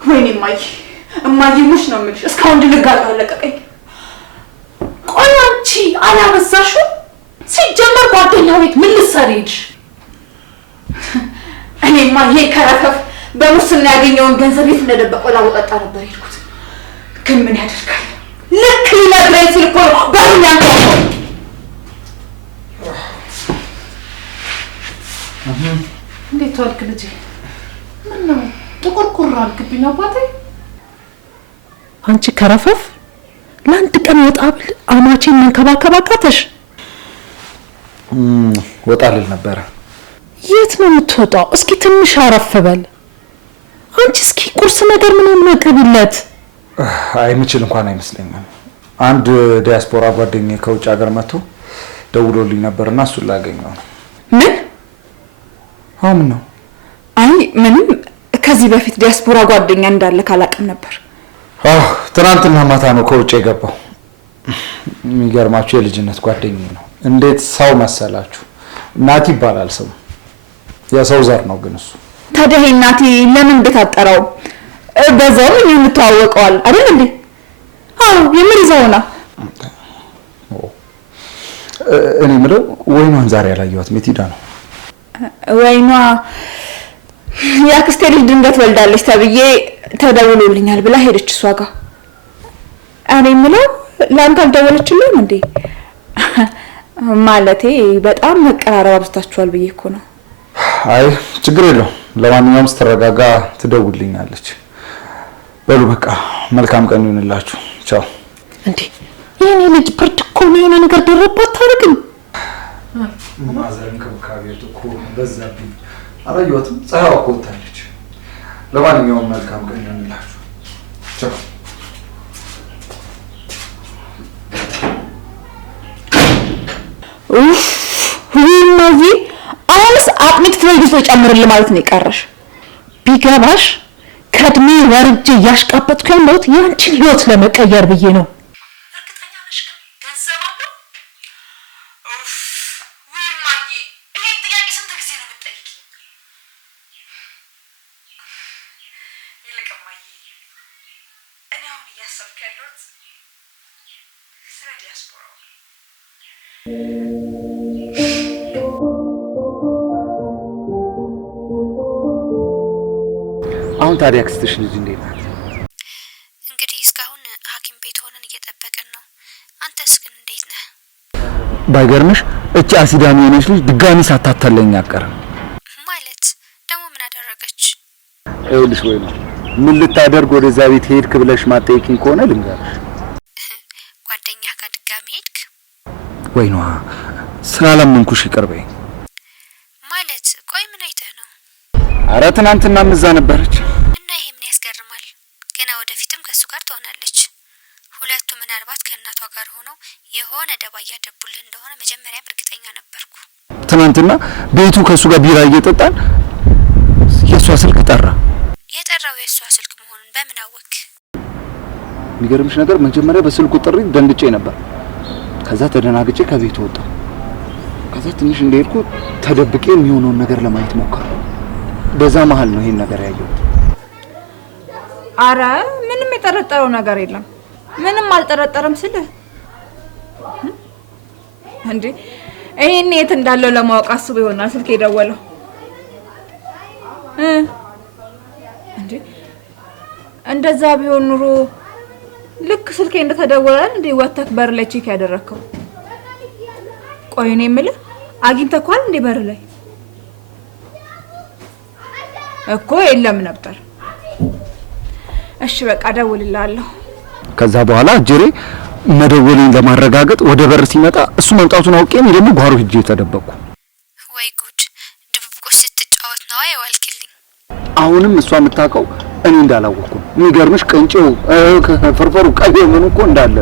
ወይኔ እማዬ ሙሽ ነው የምልሽ። እስካሁን ድንጋጤ አለቀቀኝ። ቆይ አንቺ አላበዛሽው? ሲጀመር ጓደኛው ቤት ምን ልትሰሪ ሄድሽ? እኔማ ይሄ ከረፈፍ በሙስና ያገኘውን ገንዘብ ቤት እንደደበቀው ላወጣጣ ነበር ሄድኩት። ግን ምን ያደርጋል ልክ ሊነግረኝ ሲል እኮ ነው በሩን ያንኳኳው። እንዴት ዋልክ ልጄ? ምነው ጥቁርቁር አልክብኝ አባቴ? አንቺ ከረፈፍ ለአንድ ቀን ወጣ ብል አማቼን መንከባከብ አቃተሽ? ወጣ ልል ነበረ። የት ነው የምትወጣው? እስኪ ትንሽ አረፍ በል። አንቺ እስኪ ቁርስ ነገር ምናምን አቅርቢለት። አይምችል እንኳን አይመስለኝም። አንድ ዲያስፖራ ጓደኛዬ ከውጭ ሀገር መጥቶ ደውሎልኝ ነበርና እሱን ላገኘው ነው። ምን? ምን ነው? አይ ምንም። ከዚህ በፊት ዲያስፖራ ጓደኛ እንዳለ ካላቀም ነበር። ትናንትና ማታ ነው ከውጭ የገባው። የሚገርማችሁ የልጅነት ጓደኛዬ ነው። እንዴት ሰው መሰላችሁ? ናቲ ይባላል ሰው። የሰው ዘር ነው ግን እሱ። ታዲያ ይሄ ናቲ ለምን እንደታጠራው በዛው ምን እንተዋወቀዋል አይደል እንዴ? የምን ይዘውና እኔ ምለው ወይኗን ዛሬ ያላየኋትም የት ሄዳ ነው? ወይኗ ያክስቴ ልጅ ድንገት ወልዳለች ተብዬ ተደውሎልኛል ብላ ሄደች እሷ ጋር። እኔ ምለው ላንተ አልደወለችልም እንዴ? ማለቴ በጣም መቀራረብ አብዝታችኋል ብዬ እኮ ነው። አይ ችግር የለውም። ለማንኛውም ስትረጋጋ ትደውልልኛለች። በሉ በቃ መልካም ቀን ይሁንላችሁ። ቻው። እንዴ የኔ ልጅ ብርድ እኮ ነው፣ የሆነ ነገር ደረባት ታረግም። ማዘርን ከብካቤቱ እኮ በዛብኝ። አላየኋትም። ፀሐይዋ እኮ ወጣለች። ለማንኛውም መልካም ቀን ይሁንላችሁ። ቻው። ወይኔ አሁንስ አጥሚት ትፈልጊ ጨምርልኝ ማለት ነው የቀረሽ። ቢገባሽ ከእድሜ ወርጄ ያሽቃበጥኩ ያለሁት ያንቺን ህይወት ለመቀየር ብዬ ነው። እርግጠኛ ነሽ ግን ገንዘብ አለው? ወይማዬ ይሄን ጥያቄ ስንት ጊዜ ነው የምትጠይቂኝ? ይልቅማዬ እኔ አሁን እያሰብኩ ያለሁት ስለ ዲያስፖራው። አሁን ታዲያ አክስትሽ ልጅ እንዴት ናት? እንግዲህ እስካሁን ሐኪም ቤት ሆነን እየጠበቅን ነው። አንተስ ግን እንዴት ነህ? ባይገርምሽ እቺ አሲዳም የሆነች ልጅ ድጋሚ ሳታታለኝ አቀረም። ማለት ደግሞ ምን አደረገች? ይኸውልሽ ወይ ነው ምን ልታደርግ ወደዛ ቤት ሄድክ ብለሽ ማጠይቂኝ ከሆነ ልንገርሽ። ጓደኛህ ጋር ድጋሚ ሄድክ? ወይ ነው ስላላመንኩሽ ይቅር በይኝ። ማለት ቆይ ምን አይተህ ነው? አረ ትናንትና እዛ ነበረች። እና ይሄ ምን ያስገርማል? ገና ወደፊትም ከሱ ጋር ትሆናለች። ሁለቱ ምናልባት ከእናቷ ጋር ሆነው የሆነ ደባ እያደቡልህ እንደሆነ መጀመሪያም እርግጠኛ ነበርኩ። ትናንትና ቤቱ ከሱ ጋር ቢራ እየጠጣን የሷ ስልክ ጠራ። የጠራው የሷ ስልክ መሆኑን በምን አወክ? የሚገርምሽ ነገር መጀመሪያ በስልኩ ጥሪ ደንግጬ ነበር። ከዛ ተደናግጬ ከቤቱ ወጣሁ። ከዛ ትንሽ እንደሄድኩ ተደብቄ የሚሆነውን ነገር ለማየት ሞከርኩ። በዛ መሃል ነው ይሄን ነገር ያየሁት። አረ ምንም የጠረጠረው ነገር የለም። ምንም አልጠረጠረም ስልህ እንዴ ይሄን የት እንዳለው ለማወቅ አስቦ ይሆናል ስልክ የደወለው። እንዴ እንደዛ ቢሆን ኑሮ ልክ ስልኬ እንደተደወለ እንዴ ወተክ በር ላይ ቼክ ያደረከው? ቆይ እኔ የምልህ አግኝተኳል እንዴ በር ላይ? እኮ የለም ነበር። እሺ በቃ ደውልልሃለሁ። ከዛ በኋላ እጅሬ መደወልን ለማረጋገጥ ወደ በር ሲመጣ እሱ መምጣቱን አውቄ እኔ ደግሞ ጓሮ ሂጄ ተደበቅኩ። ወይ ጉድ! ድብብቆሽ ስትጫወት ነው አይዋልክልኝ። አሁንም እሷ የምታውቀው እኔ እንዳላወቅኩ። የሚገርምሽ ቅንጬው ፍርፍሩ ቀይ ምን እኮ እንዳለ።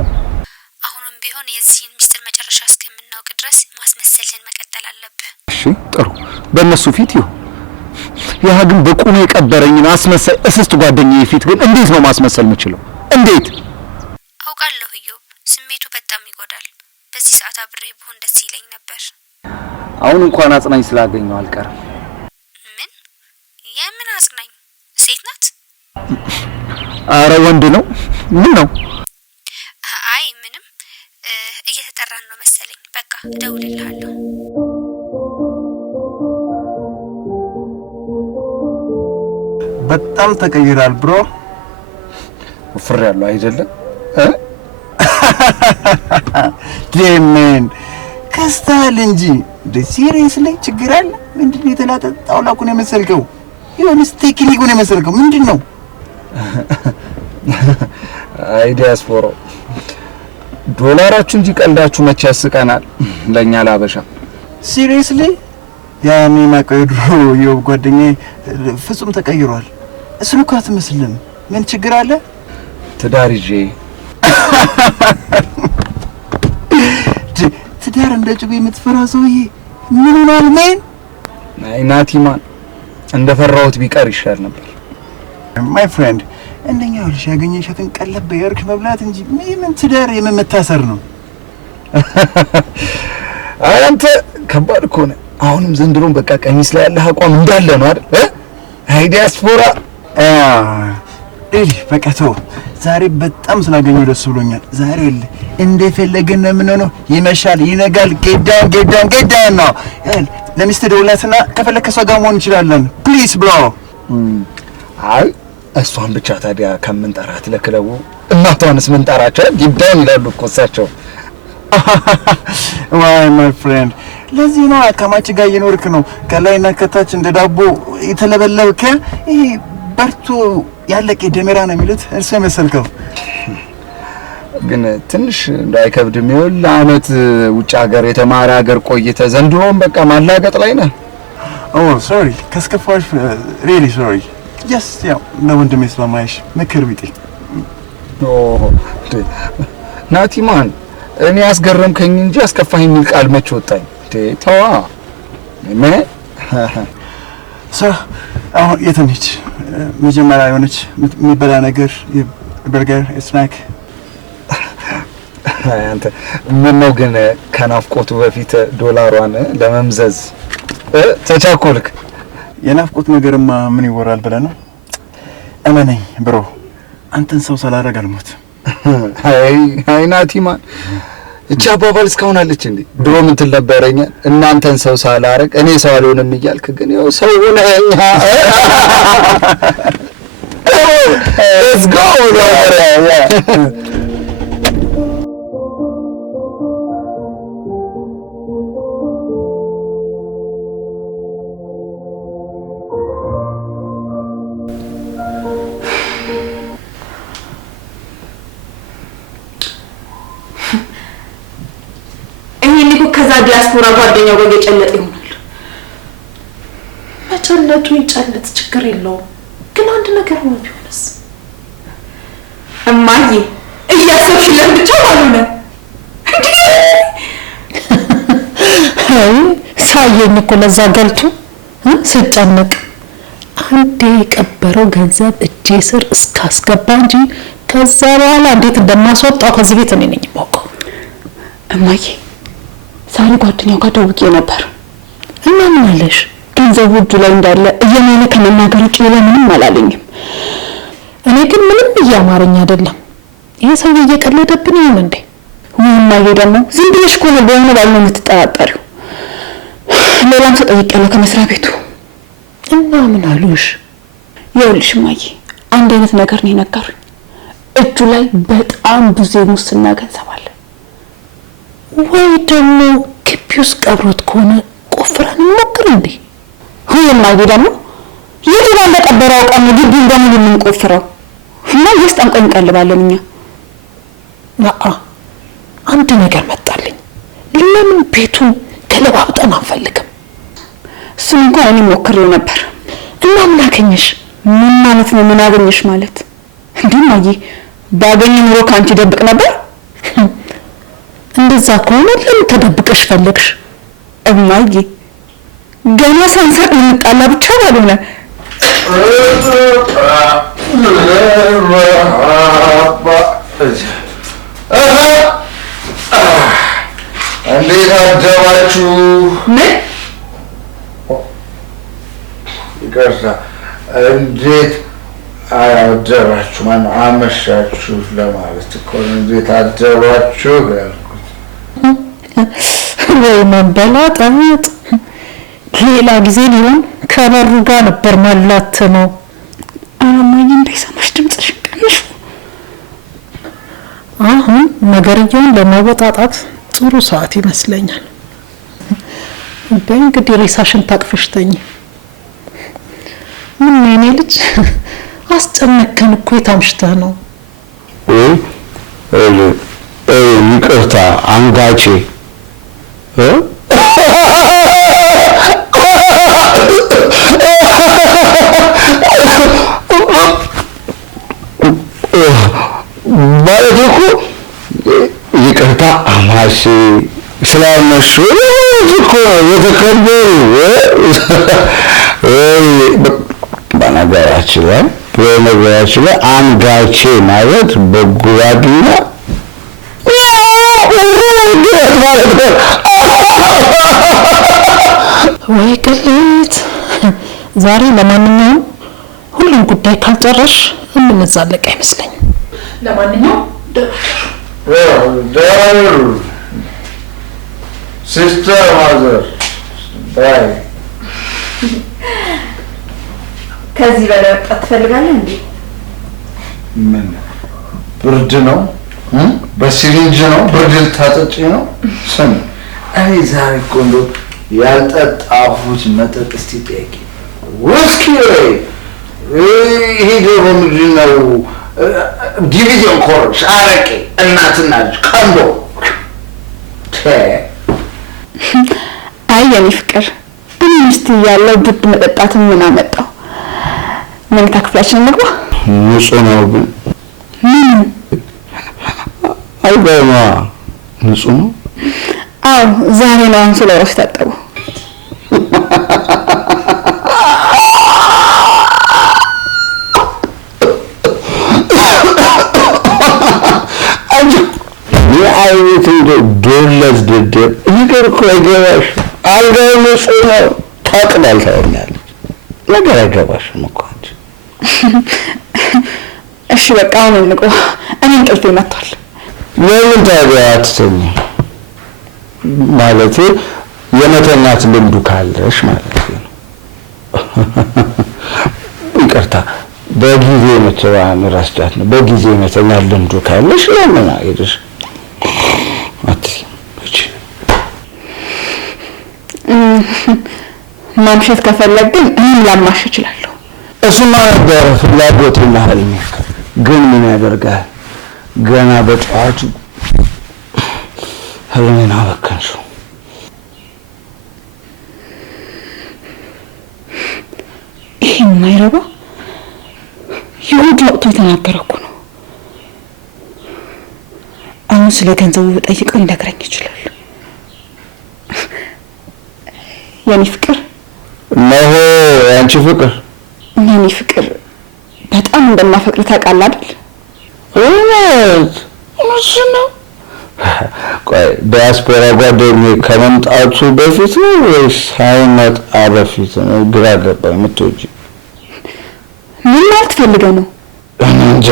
አሁንም ቢሆን የዚህን ሚስጥር መጨረሻ እስከምናውቅ ድረስ ማስመሰልን መቀጠል አለብህ። እሺ ጥሩ፣ በእነሱ ፊት ይሁን። ያ ግን በቁሜ የቀበረኝን አስመሳይ እስስት ጓደኛዬ ፊት ግን እንዴት ነው ማስመሰል የምችለው? እንዴት? አውቃለሁ ኢዮብ፣ ይጎዳል። በዚህ ሰዓት አብሬ ብሆን ደስ ይለኝ ነበር። አሁን እንኳን አጽናኝ ስላገኘው አልቀርም። ምን? የምን አጽናኝ? ሴት ናት? አረ ወንድ ነው። ምን ነው? አይ ምንም፣ እየተጠራን ነው መሰለኝ። በቃ እደውልልሃለሁ። በጣም ተቀይራል ብሮ። ወፍር ያለው አይደለም ዴመን ከስታል እንጂ ሲሪየስሊ ችግር አለ? ምንድነው የተላጠጣው? ላኩን የመሰልከው ይሁን ስቴክኒክ ነው የመሰልከው ምንድነው? አይ ዲያስፖራ ዶላራችሁ እንጂ ቀልዳችሁ መቼ ያስቀናል ለኛ ላበሻ። ሲሪየስሊ ያኔ ማቀው ድሮ የው ጓደኛዬ ፍጹም ተቀይሯል። እሱን እኮ አትመስልም። ምን ችግር አለ? ትዳር ይዤ ትዳር እንደ ጩቤ የምትፈራ ሰውዬ ምን ሆናል? ምን አይ ናቲማን እንደፈራሁት ቢቀር ይሻል ነበር። ማይ ፍሬንድ እንደኛው ልጅ ያገኘሻትን ቀለብ በየርክ መብላት እንጂ ምን ትዳር የመመታሰር ነው? አይ አንተ ከባድ እኮ ነህ። አሁንም ዘንድሮም በቃ ቀሚስ ላይ ያለህ አቋም እንዳለ ነው አይደል? አይ ዲያስፖራ በቃ ተው። ዛሬ በጣም ስላገኘው ደስ ብሎኛል። ዛሬ እንደፈለገን ነው የምንሆነው። ይመሻል፣ ይነጋል፣ ጌዳን ነው። ለሚስት ደውላትና ከፈለከ ሰው ጋር መሆን እንችላለን። ፕሊዝ ብሮ። አይ እሷን ብቻ ታዲያ ከምንጠራት ለክለቡ እናቷንስ ምን ጠራቸው? ጌዳን ይላሉ እኮ እሳቸው። ዋይ ማይ ፍሬንድ ለዚህ ነው ከማች ጋር እየኖርክ ነው ከላይና ከታች እንደ ዳቦ የተለበለብከ። ይሄ በርቱ ያለቀ ደሜራ ነው የሚሉት እርሱ የመሰልከው። ግን ትንሽ እንዳይከብድም ይሁን ለአመት ውጭ ሀገር የተማረ ሀገር ቆይተ ዘንድሮም በቃ ማላገጥ ላይ ነህ። ኦ ሶሪ ከስከፋሽ ሪሊ ሶሪ። ጀስት ያው ለወንድሜ ስለማይሽ ምክር ቢጤ። ኦ ናቲማን እኔ አስገረምከኝ እንጂ አስከፋኝ የሚል ቃል መች ወጣኝ? ተዋ ምን አሁን የትንሽ መጀመሪያ የሆነች የሚበላ ነገር በርገር ስናክ። አንተ ምን ነው ግን ከናፍቆቱ በፊት ዶላሯን ለመምዘዝ ተቻኮልክ? የናፍቆት ነገርማ ምን ይወራል ብለህ ነው? እመነኝ ብሮ አንተን ሰው ሳላረግ አልሞትም። አይ ናቲማን እቺ አባባል እስካሁን አለች እንዴ? ድሮ ምን ትነበረኛ እናንተን ሰው ሳላረግ እኔ ሰው አልሆንም እያልክ ግን ያው ሰው ሆነኛ። Let's go ከዛ ዲያስፖራ ጓደኛው ጋር እየጨለጠ ይሆናል። መጨለጡ ይጨለጥ ችግር የለውም። ግን አንድ ነገር ነው ቢሆንስ? እማዬ እያሰብሽለት ብቻ ባልሆነ አይ ሳየኝ እኮ ለዛ ገልቱ ስጨነቅ አንዴ የቀበረው ገንዘብ እጄ ስር እስካስገባ እንጂ ከዛ በኋላ እንዴት እንደማስወጣው ከዚህ ቤት እኔ ነኝ የማውቀው። እማዬ ዛሬ ጓደኛው ጋር ደውዬ ነበር እና ምን አለሽ? ገንዘቡ እጁ ላይ እንዳለ እየማለ ከመናገር ውጭ ሌላ ምንም አላለኝም። እኔ ግን ምንም እያማረኝ አይደለም። ይሄ ሰው እየቀለደብኝ ነው እንዴ? እማዬ ደግሞ ዝም ብለሽ እኮ ነው በሆነ ባል ነው የምትጠራጠሪው። ሌላም ሰው ጠይቄያለሁ ከመስሪያ ቤቱ። እና ምን አሉሽ? ይኸውልሽ እማዬ አንድ አይነት ነገር ነው የነገሩኝ። እጁ ላይ በጣም ብዙ የሙስና ገንዘብ አለ። ወይ ደግሞ ግቢውስ ቀብሮት ከሆነ ቆፍረን እንሞክር እንዴ? እማዬ ደግሞ የት ባለ ቀበራው ቀን ግቢውን በሙሉ የምንቆፍረው እና ወይስ ጠንቀን እንቀልባለን እኛ? አንድ ነገር መጣልኝ። ለምን ቤቱን ገለባብጠን አንፈልግም? እሱን እንኳን እኔ ሞክሬው ነበር። እና ምን አገኘሽ? ምን ማለት ነው ምን አገኘሽ ማለት? እንዴ እማዬ ባገኝ ኑሮ ካንቺ ደብቅ ነበር። እንደዛ ከሆነ ለምን ተደብቀሽ ፈለግሽ? እማዬ ገና ሳንሰቅ እንጣላ ብቻ ባልሆነ አደራችሁ? ምን ይቅርታ፣ እንዴት አደራችሁ? ማነው አመሻችሁ ለማለት እኮ ነው። እንዴት አደራችሁ ያልኩት። ወይ መበላጠጥ። ሌላ ጊዜ ሊሆን ከበሩ ጋር ነበር ማላተመው። አማኝ እንዳይሰማሽ ድምፅሽን ቀንሹ። አሁን ነገርየውን ለማወጣጣት ጥሩ ሰዓት ይመስለኛል። በእንግዲህ ሬሳሽን ታቅፈሽ ተኝ። ምን የኔ ልጅ አስጨነከን እኮ የታምሽተህ ነው? ይቅርታ አንጋቼ ማለት እኮ ይቅርታ አማሼ ስላመሹ እኮ የተከበሩ በነገራችን ላይ አንጋቼ ማለት በጉራጌኛ ማለት ነው። ወይ ቅሌት! ዛሬ ለማንኛውም ሁሉም ጉዳይ ካልጨረሽ የምንዛለቅ አይመስለኝም። ለማንኛውም ሲስተር ማዘር ባይ። ከዚህ በላይ ወጣት ትፈልጋለህ እንዴ? ምን ብርድ ነው? በሲሪንጅ ነው ብርድ ልታጠጪ ነው? ስም እኔ ዛሬ እኮ እንደው ያልጠጣሁት መጠጥ እስቲ ጠይቂ። ውስኪ ይሄ ደግሞ ምንድን ነው? ዲቪዥን ኮርስ አረቄ፣ እናትና ልጅ ቀንዶ። አይ የኔ ፍቅር፣ እኔ ሚስት እያለሁ ብርድ መጠጣትን ምን አመጣው? መኝታ ክፍላችን እንግባ። ንጹህ ነው ግን አይገርማ። ንጹህ ነው። አዎ ዛሬ ነው አንሶላ ራሱ ታጠቡ። የአይነት እንደ ዶለዝ ድድር ነገር እኮ አይገባሽ። አልጋው ንጹህ ነው። ታቅዳል ታወኛለች። ነገር አይገባሽም እኮ አንቺ። እሺ በቃ አሁን እንግባ። እኔ እንቅልፌ መጥቷል። ለምን ታዲያ አትተኝም? ማለት የመተኛት ልምዱ ካለሽ ማለት ነው። ይቅርታ በጊዜ መተኛት ራስዳት ነው። በጊዜ መተኛት ልምዱ ካለሽ ለምን አይደሽ አትይም? ማምሸት ከፈለግን እኔም ላማሽ እችላለሁ። እሱማ ነበር ፍላጎቴና ህልሜ። ግን ምን ያደርጋል ገና በጠዋቱ ህልሜን አበከንሽው። ይሄ የማይረባ ይሁድ ወጥቶ የተናገረ እኮ ነው። አሁን ስለ ገንዘቡ ብጠይቀው ሊነግረኝ ይችላል። የኔ ፍቅር ነው አንቺ ፍቅር የኔ ፍቅር በጣም እንደማፈቅር ታውቃለህ አይደል? እውነት ነው። ቆይ ዲያስፖራ ጓደኛዬ ከመምጣቱ በፊት ነው ወይስ ሳይመጣ በፊት ነው? ግራ ገባኝ። የምትወጂ ምን ማለት ፈልገህ ነው? እንጃ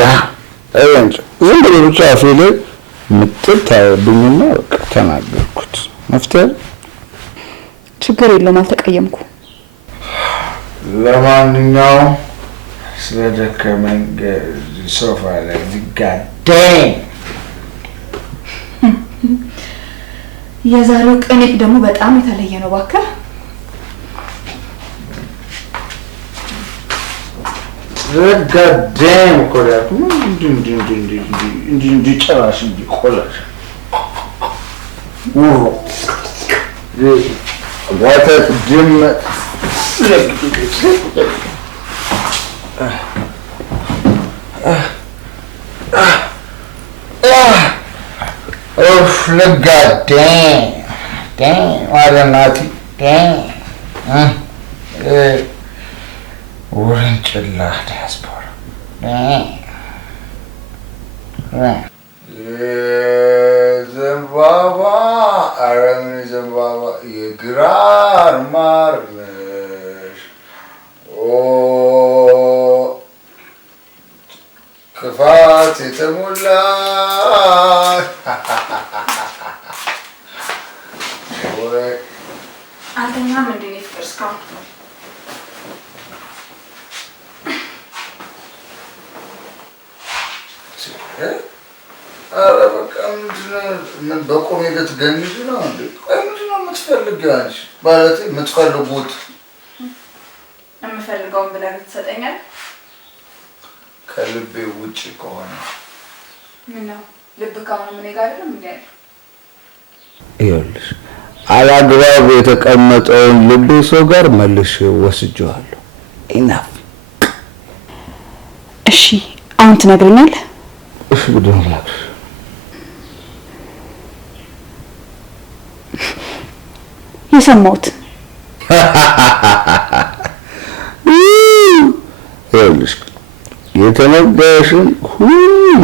ዝም ብሎ ብቻ አፌ ላይ ምጥጥ ታየብኝና በቃ ተናገርኩት። መፍትሄ ችግር የለውም፣ አልተቀየምኩም። ለማንኛውም ስለደከመኝ ሶፋ ላይ ዝጋደኝ። የዛሬው ቅኔት ደግሞ በጣም የተለየ ነው። እባክህ ዝጋደኝ እኮ ያልኩህ እንጂ ጨራሽ እንጂ ቆላሽ ወተት ድመት look god damn why not damn ወንጭላ ዲያስፖራ ዘንባባ አረም የተሞላ አንተኛም እንዴ ፍቅር እስካሁን ኧረ በቃ ምንድነው በቆሜ ልትገንዥ ነው እንዴ? ቆይ ምንድነው የምትፈልጊው አንቺ? ማለት የምትፈልጉት የምፈልገውን ብለህ ትሰጠኛለህ? ከልቤ ውጭ ከሆነ ምነው ልብ ከሆነ ምን ጋር አይደለም እንዴ? ይኸውልሽ አላግባብ የተቀመጠውን ልቤ ሰው ጋር መልሼ ወስጄዋለሁ። ኢናፍ። እሺ አሁን ትነግረኛለህ? እሺ ብደውልልሽ የሰማሁት ይኸውልሽ የተነገረሽን ሁሉ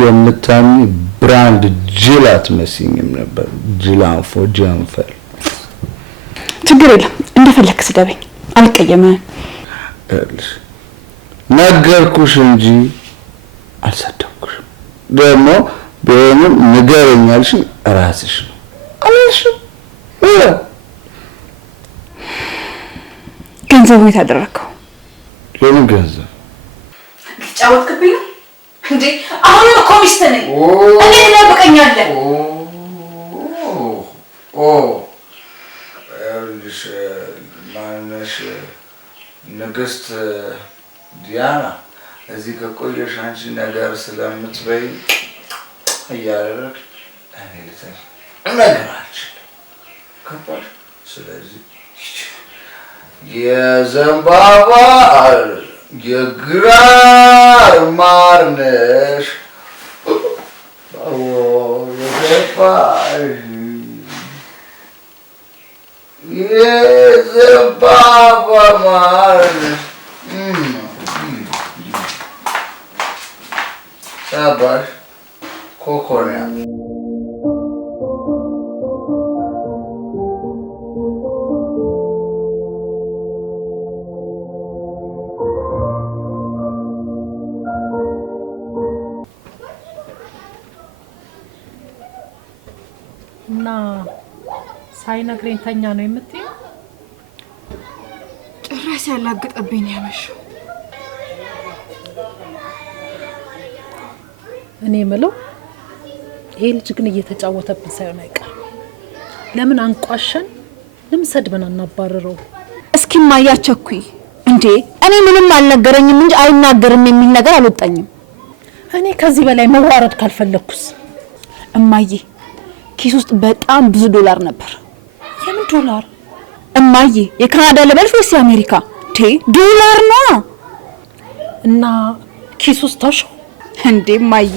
የምታምኚ ብራንድ ጅል አትመስይኝም ነበር። ጅላንፎ ጀንፈል። ችግር የለም እንደፈለክ ስደበኝ አልቀየምህም። ይኸውልሽ ነገርኩሽ እንጂ አልሰደብኩሽም። ደግሞ ቢሆንም ንገረኝ ያልሽኝ እራስሽ ነው አልሽም። ገንዘቡ የት አደረከው? የምን ገንዘብ? ልትጫወትክብኝ ነው እንዴ? አሁን እኮ ሚስት ነኝ። እንዴት ትደብቀኛለህ? ይኸውልሽ ማነሽ ንግስት ዲያና እዚህ ከቆየሽ አንቺ ነገር ስለምትበይ እያደረግሽ እኔ ልተኝ ነገር አልችልም። ገባሽ? ስለዚህ የዘንባባ የግራር ማር ነሽ የዘንባባ ማር ነሽ ሳባሽ ኮኮንያ እና ሳይነግረኝ ተኛ ነው የምትይው? ጭራሽ ያላገጠብኝ ያመሸው። እኔ የምለው ይሄ ልጅ ግን እየተጫወተብን ሳይሆን አይቀርም። ለምን አንቋሸን ለምን ሰድበን አናባረረው? እስኪ ማያቸኩይ እንዴ እኔ ምንም አልነገረኝም እንጂ አይናገርም የሚል ነገር አልወጣኝም። እኔ ከዚህ በላይ መዋረድ ካልፈለኩስ? እማዬ ኪስ ውስጥ በጣም ብዙ ዶላር ነበር። የምን ዶላር? እማዬ የካናዳ ልበልሽ ወይስ የአሜሪካ? ዶላር ነው። እና ኪስ ውስጥ ታሽው እንዴ እማዬ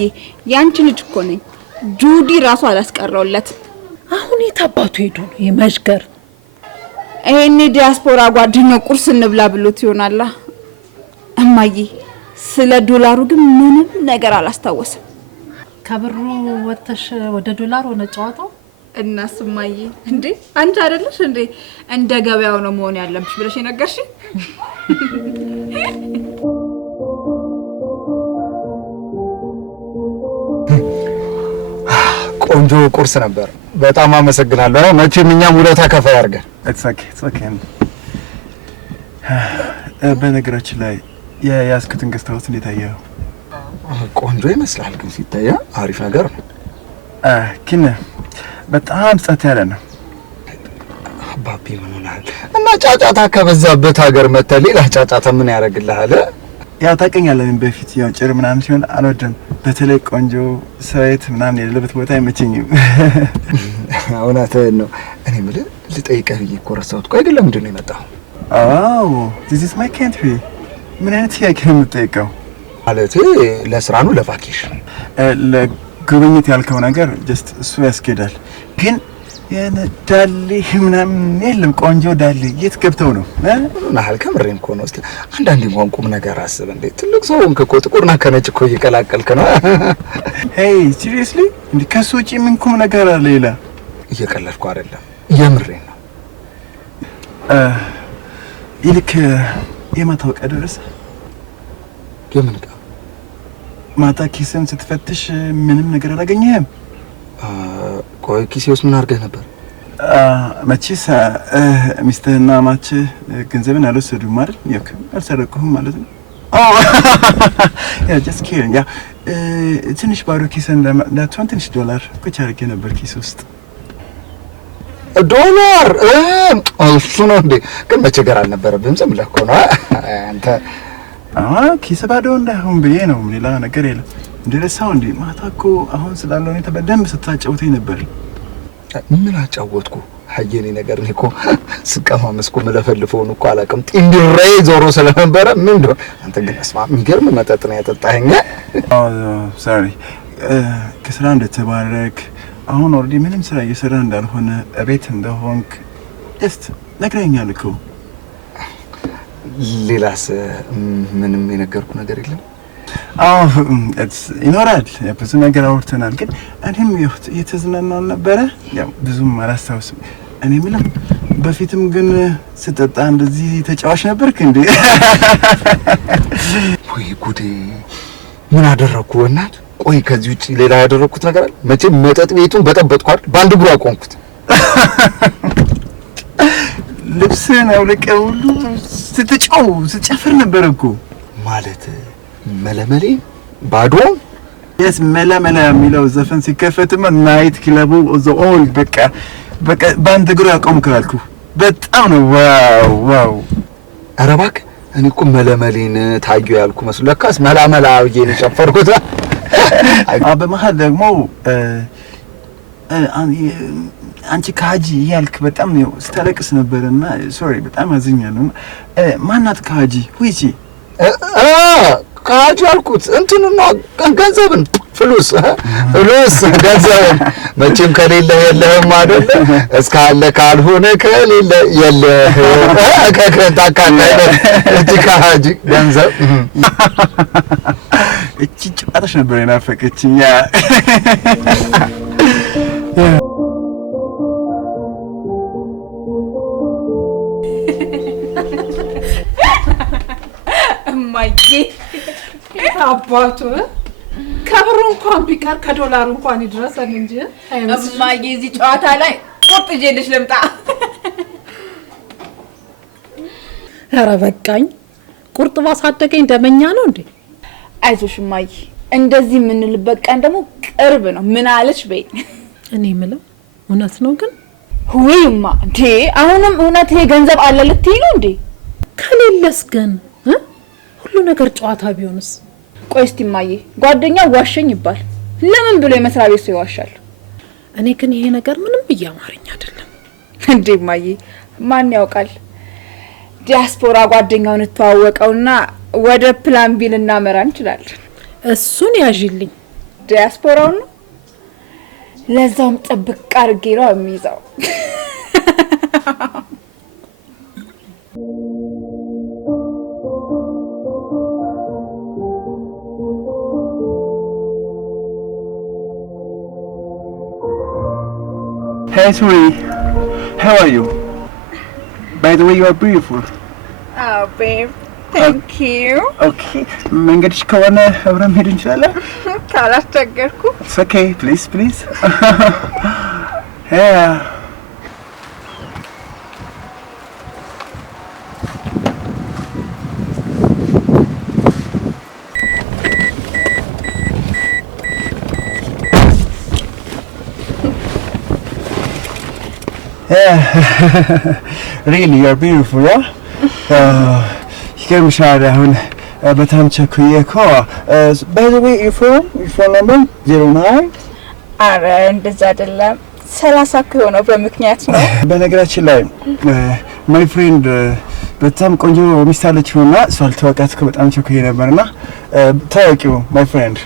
ያንቺ ልጅ እኮ ነኝ። ጁዲ ራሱ አላስቀረውለት። አሁን የታባቱ ሄዱ ነው የመሽገር? ይሄኔ ዲያስፖራ ጓደኛው ቁርስ እንብላ ብሎት ይሆናላ። እማዬ ስለ ዶላሩ ግን ምንም ነገር አላስታወሰም። ከብሩ ወተሽ ወደ ዶላር ሆነ ጨዋታው። እናስ እማዬ እንዴ አንቺ አይደለሽ እንዴ እንደ ገበያው ነው መሆን ያለብሽ ብለሽ የነገርሽ? ቆንጆ ቁርስ ነበር። በጣም አመሰግናለሁ። መቼም እኛም ውለታ ከፋይ አድርገን። ኢትስ ኦኬ። በነገራችን ላይ የያዝኩትን ገዝታውስ እንዴት አየኸው? ቆንጆ ይመስላል፣ ግን ሲታያ አሪፍ ነገር ነው። ግን በጣም ጸጥ ያለ ነው። አባቢ ምን ሆናል? እና ጫጫታ ከበዛበት ሀገር መተህ ሌላ ጫጫታ ምን ያደርግልሃል? ያው ታውቀኛለህ፣ በፊት ያው ጭር ምናምን ሲሆን አልወድም። በተለይ ቆንጆ ሰይት ምናምን የሌለበት ቦታ አይመቸኝም። እውነትህን ነው። እኔ የምልህ ልጠይቅህ ብዬሽ እኮ ረሳሁት። ቆይ ግን ለምንድን ነው የመጣኸው? አዎ this is my country። ምን አይነት ጥያቄ ነው የምትጠይቀው? ማለት ለስራ ነው ለቫኬሽን? ለጉብኝት ያልከው ነገር ጀስት እሱ ያስኬዳል። ግን ዳሌ ምናምን የለም። ቆንጆ ዳሌ የት ገብተው ነው? ናል ከምሬን እኮ ነው። እስኪ አንዳንዴ እንኳን ቁም ነገር አስብ እንዴ። ትልቅ ሰው እኮ ጥቁርና ከነጭ እኮ እየቀላቀልክ ነው። ሄይ ሲሪየስሊ እንዴ? ከሱ ውጪ ምን ቁም ነገር አለ? ሌላ እየቀለድኩ አይደለም፣ የምሬን ነው። ይልክ የማታወቂያ ደረሰ? የምን ዕቃ? ማታ ኪስን ስትፈትሽ ምንም ነገር አላገኘህም? ቆይ ኪሴ ውስጥ ምን አድርገህ ነበር? መቼስ ሚስትህና ማች ገንዘብን አልወሰዱም አይደል? ያክ አልሰረቁህም ማለት ነው። ያ ጀስት ኪዲንግ። ያ ትንሽ ባዶ ኪስን ለማለት ትንሽ ዶላር ቁጭ አድርጌ ነበር ኪስ ውስጥ። ዶላር እሱ ነው እንዴ? ግን መቸገር አልነበረብህም። ዝም ብለህ እኮ ነው አንተ። ኪስ ባዶ እንዳይሆን ብዬ ነው፣ ሌላ ነገር የለም። እንደረሳው እንዴ? ማታ እኮ አሁን ስላለው ሁኔታ በደንብ ስታጫውተኝ ነበር። ምን አጫወትኩ? ሀየኔ ነገር እኮ ስቀማመስኩ መለፈልፈውን እኮ አላውቅም። ጢንዲሬ ዞሮ ስለነበረ ምን እንደሆነ አንተ ግን እስማ የሚገርም መጠጥ ነው ያጠጣኸኝ። ሶሪ ከስራ እንደተባረክ አሁን ኦልሬዲ ምንም ስራ እየሰራ እንዳልሆነ እቤት እንደሆንክ እስቲ ነግረኛል እኮ። ሌላስ ምንም የነገርኩ ነገር የለም? ይኖራል። ብዙ ነገር አውርተናል፣ ግን እኔም እየተዝናናሁ ነበረ። ያው ብዙም አላስታውስም። እኔ ምንም በፊትም ግን ስጠጣ እንደዚህ ተጫዋች ነበርክ እንዴ? ወይ ጉዴ! ምን አደረኩ እናት? ቆይ ከዚህ ውጪ ሌላ ያደረኩት ነገር አለ? መቼም መጠጥ ቤቱን በጠበጥኩ አይደል? በአንድ እግሩ አቆምኩት። ልብስህን አውልቀህ ሁሉ ስትጨፍር ነበር እኮ። ማለት መለመሌ ባዶ የስ መለመለ የሚለው ዘፈን ሲከፈትማ ናይት ክለቡ ኦል በቃ በአንድ እግሩ ያቆምክ አልኩህ። በጣም ነው ዋው። ኧረ እባክህ እኔ እኮ መለመሌን ታዩ ያልኩ መስሎ ለካስ መላመላ ብዬ ነው የጨፈርኩት። በመሀል ደግሞ አንቺ ካጂ ያልክ በጣም ነው ስታለቅስ ነበርና ሶሪ በጣም አዝኛለሁ። ማናት ካጂ? ሁይቺ ካጂ አልኩት እንትንና ገንዘብን ፍሉስ ገንዘብን መቼም ከሌለ የለህም አይደል? እስካለ ካልሆነ ከሌለ የለህም። ከከታካና እቺ ካጂ ገንዘብ እቺ ጨዋታሽ ነበር የናፈቀችኝ። እማዬ አባቱ ከብሩ እንኳን ቢቀር ከዶላሩ እንኳን ይድረሰን እንጂ እማዬ እዚህ ጨዋታ ላይ ቁርጥ ይዤልሽ ልምጣ። ኧረ በቃኝ። ቁርጥ ባሳደገኝ ደመኛ ነው እንዴ? አይዞሽ እማዬ፣ እንደዚህ የምንልበት ቀን ደግሞ ቅርብ ነው። ምን አለሽ በይ። እኔ የምለው እውነት ነው ግን? ወይማ እንዴ አሁንም እውነት ይሄ ገንዘብ አለ ልትይ ነው እንዴ? ከሌለስ ግን ሁሉ ነገር ጨዋታ ቢሆንስ? ቆይ እስቲ እማዬ፣ ጓደኛ ዋሸኝ ይባል ለምን ብሎ የመስሪያ ቤት ሰው ይዋሻል? እኔ ግን ይሄ ነገር ምንም በያማርኛ አይደለም እንዴ እማዬ። ማን ያውቃል? ዲያስፖራ ጓደኛውን ተዋወቀውና ወደ ፕላን ቢ ልናመራ እንችላለን። እሱን ያዥልኝ። ዲያስፖራው ነው ለዛውም ጥብቅ አድርጌ ነው የሚይዘው። Hey sweetie, how are you? By the way, you are beautiful. Oh babe, thank you. Okay, መንገድሽ ከሆነ አብረን መሄድ እንችላለን? ካላስቸገርኩ? It's okay, please. Yeah. Really, you're beautiful, yeah? ይገርምሻል አሁን በጣም ቸኩዬ እኮ። By the way, your phone number 09? አረ እንደዛ አይደለም 30 እኮ የሆነው በምክንያት ነው። በነገራችን ላይ my friend በጣም ቆንጆ ሚስት አለችውና እሷ ልትወቃት እኮ በጣም ቸኩዬ ነበርና ታውቂው my friend